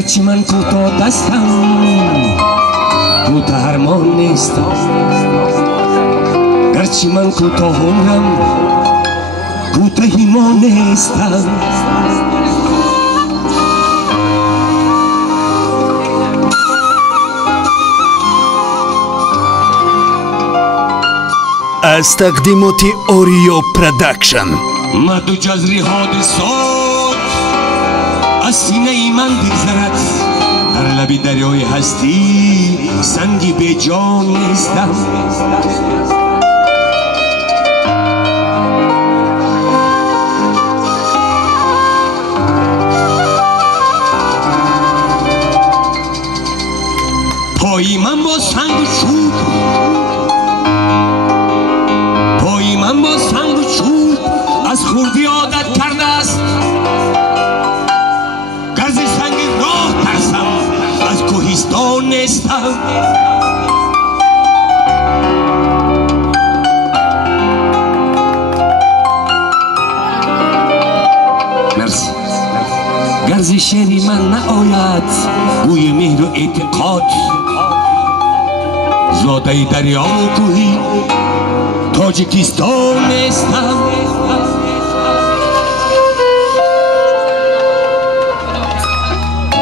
گرچه من کوتاه دستم کوتاه هرمان نیستم، گرچه من کوتاه عمرم کوتاه ایمان نیستم. از تقدیمات اوریو پروداکشن مد و جزری حادثات از سینه ای من بگذرد، در لبی دریای هستی سنگی به جان نیستم. پایی من با سنگ و چوب، پایی من با سنگ و چوب از خوردی عادت کرده است، گرز سنگ راه ترسم از کوهستان نیستم. مرسی. گرز شعری من نآید گوی مهر و اعتقاد، زاده دریا و کوهی تاجیکستان نیستم.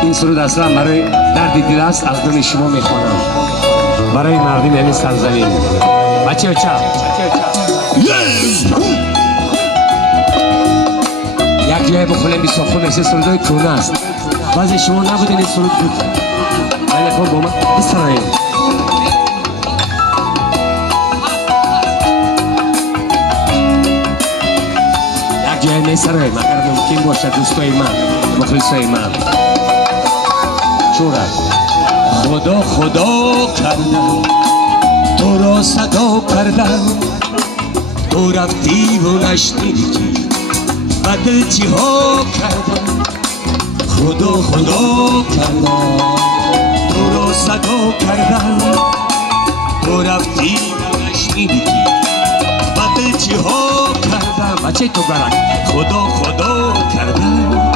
این سرود اصلا برای درد دل است، از دل شما میخوانم، برای مردم یعنی سرزمین. بچه یک جای بخونم بی صافون مثل سرودهای کونه است، بعضی شما نبودین این سرود بود. من خواهم با من بسترائیم یک جای میسرائیم اگر ممکن باشد دوستای من، مخلصای من. شورت خدا خدا کردم، تو را صدا کردم، تو رفتی و نشنیدی و دل چی ها کردم. خدا خدا کردم، تو را صدا کردم، تو رفتی و نشنیدی و دل چی ها کردم. بچه تو برک خدا خدا کردم.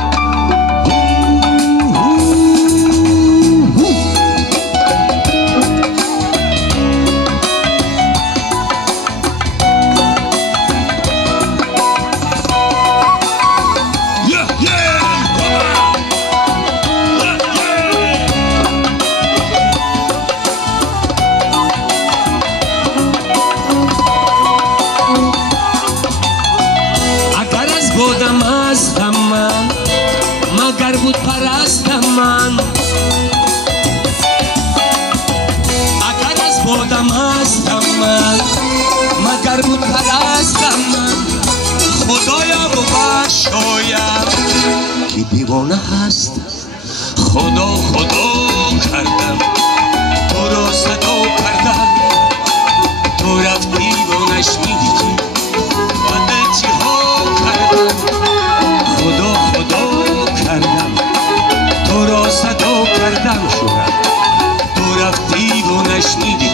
بودم هستم من مگر بود پرستم من، اگر از بودم هستم من مگر بود پرستم من. خدایا ببخشایم که دیوانه هستم، خدا خدا کردم، تو را صدا کردم، تو رفتی و نشنیدی و دل چی ها کردم. خدا خدا کردم، تو را صدا کردم، شورم تو رفتی و نشنیدی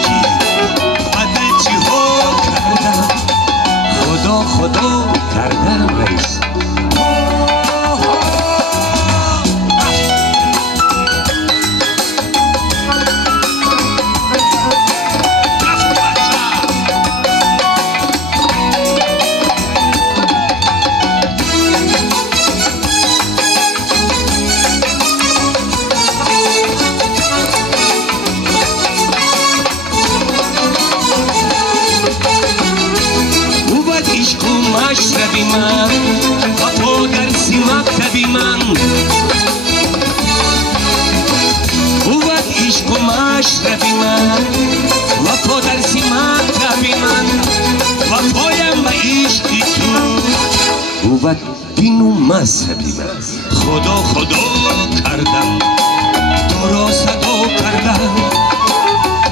و دل چی ها کردم. خدا خدا کردم رئیس. مشربی من وفا درسی مکتبی من، بود عشق و مشربی من وفا درسی مکتبی من. وفایم و عشقی تو بود دین و مذهبی من. خدا خدا کردم، تو را صدا کردم،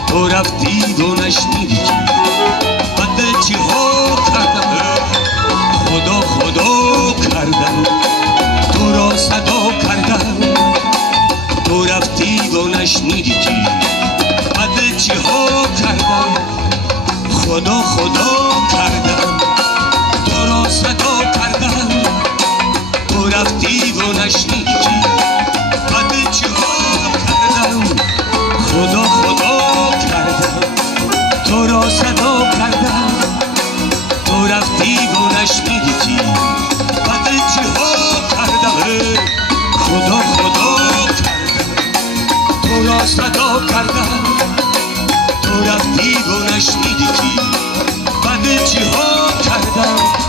تو رفتی و نشنیدی و دل چی ها کردم. خدا خدا کردم، تو را صدا کردم، تو رفتی و نشنیدی و دل چی ها کردم. خدا خدا کردم، تو را صدا کردم، تو رفتی و نشنیدی دست فدا کردم تو رفتی و نشنیدی که بد چی ها کردم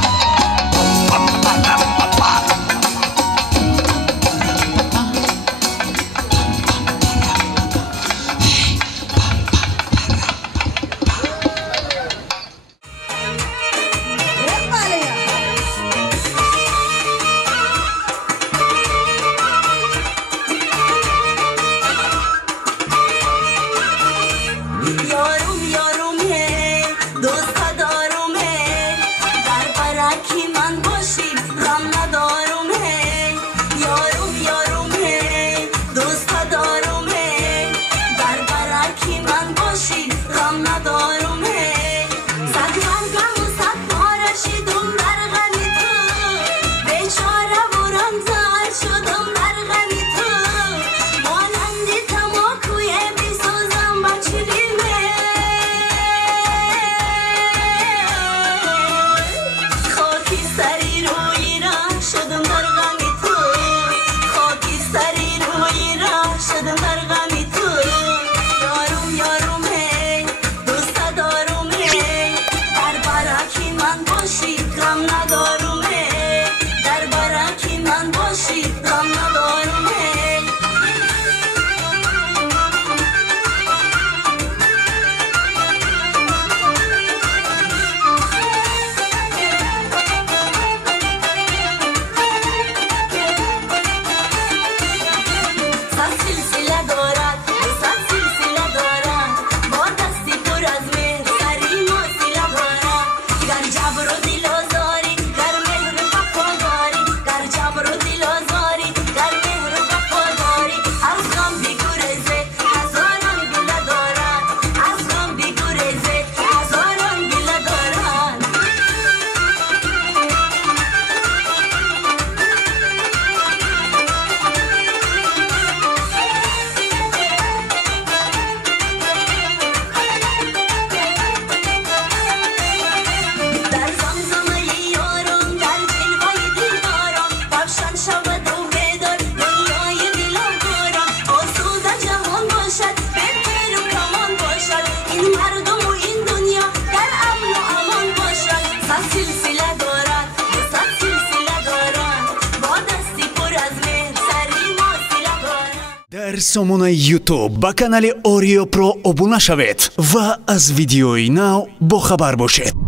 در سامانه یوتیوب با کانال اوریو پرو ابونا شوید و از ویدیوی نو با خبر باشید.